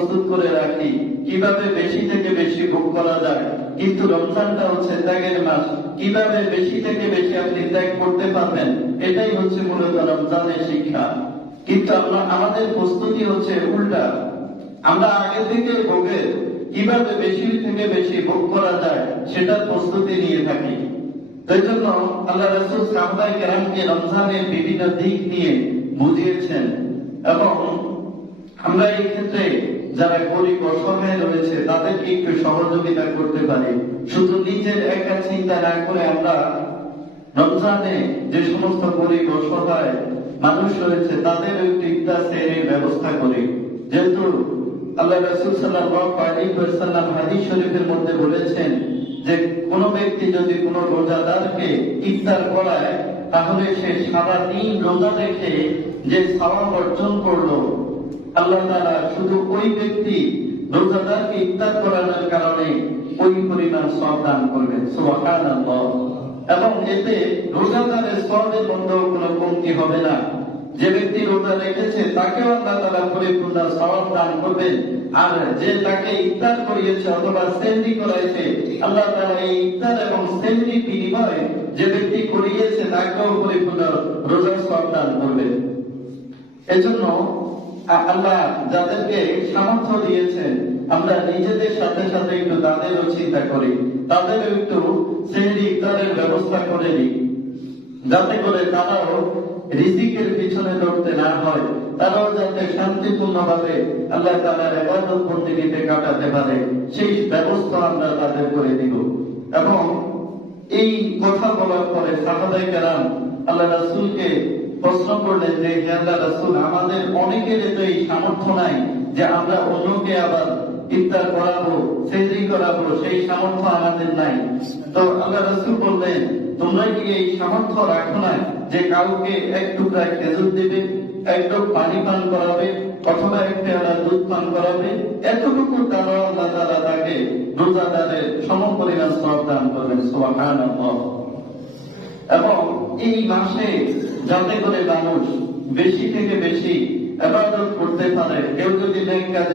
প্রস্তুত করে রাখি কিভাবে বেশি থেকে বেশি ভোগ করা যায়, কিন্তু রমজানটা হচ্ছে ত্যাগের মাস। কিভাবে বেশি থেকে বেশি আপনি ত্যাগ করতে পারবেন, এটাই হচ্ছে মূলত রমজানের শিক্ষা। কিন্তু আমাদের প্রস্তুতি হচ্ছে উল্টা। আমরা আগে থেকে ভোগের কিভাবে বেশি থেকে বেশি ভোগ করা যায় সেটার প্রস্তুতি নিয়ে থাকি। এই জন্য আল্লাহ রাসূল সাহাবায়ে কেরামকে রমজানের বিভিন্ন দিক নিয়ে বুঝিয়েছেন, এবং আমরা এই ক্ষেত্রে যারা গরিব অসহায় রয়েছে তাদেরকে একটু সহযোগিতা করতে পারি। শুধু নিজের একা চিন্তা না করে আমরা রমজানে যে সমস্ত গরিব অসহায় মানুষ রয়েছে তাদের একটু ইফতার সেহরির ব্যবস্থা করি। যেহেতু আল্লাহ রাসূল সাল্লাল্লাহু আলাইহি ওয়াসাল্লাম হাদিস শরীফের মধ্যে বলেছেন যে কোন ব্যক্তি যদি কোন রোজাদারকে ইফতার করায় তাহলে সে সারা দিন রোজা রেখে যে সওয়াব অর্জন করলো, আল্লাহ তাআলা শুধু ওই ব্যক্তি রোজাদারকে ইফতার করানোর কারণে ওই পরিমাণ সওয়াব দান করবেন। সুবহানাল্লাহ। এবং এতে রোজাদারের সওয়াবের মধ্যেও কোনো কমতি হবে না। যে ব্যক্তি রোজা রেখেছে তাকেও আল্লাহ তাআলা পরিপূর্ণ সওয়াব দান করবেন, আর যে তাকে ইফতার করিয়েছে অথবা সেহরি করাইছে, আল্লাহ তাআলা এই ইফতার এবং সেহরি বিনিময়ে যে ব্যক্তি করিয়েছে তাকেও পরিপূর্ণ রোজার সওয়াব দান করবেন। এজন্য আল্লাহ যাদেরকে সামর্থ্য দিয়েছেন আমরা নিজেদের সাথে সাথে একটু তাদেরও চিন্তা করি, তাদেরও একটু সেহরি ইফতারের ব্যবস্থা করে দিই, যাতে করে তারাও রিজিকের পিছনে দৌড়তে না হয়, তারাও যাতে শান্তিপূর্ণভাবে আল্লাহ তাআলার ইবাদত বন্দেগীতে কাটাতে পারে সেই ব্যবস্থা আমরা তাদের করে দিব। এবং এই কথা বলার পরে সাহাবায়ে কেরাম আল্লাহ রাসূলকে প্রশ্ন করলেন যে হে আল্লাহ রাসূল, আমাদের অনেকের তো এই সামর্থ্য নাই যে আমরা অন্যকে আবার ইফতার করাবো, সেহরি করাবো, সেই সামর্থ্য আমাদের নাই। তো আল্লাহ রাসূল বললেন, তোমরা কি এই সামর্থ্য রাখো না যে কাউকে এক টুকরা খেজুর দিবে, এক ঢোক পানি পান করাবে, অথবা এক পেয়ালা দুধ পান করাবে? এতটুকু দ্বারা আল্লাহ তাআলা তাকে রোজাদারের সমপরিমাণ সওয়াব দান করবেন। সুবহানাল্লাহ। এবং এই মাসে যাতে করে মানুষ বেশি থেকে বেশি ইবাদত করতে পারে, কেউ যদি নেক কাজে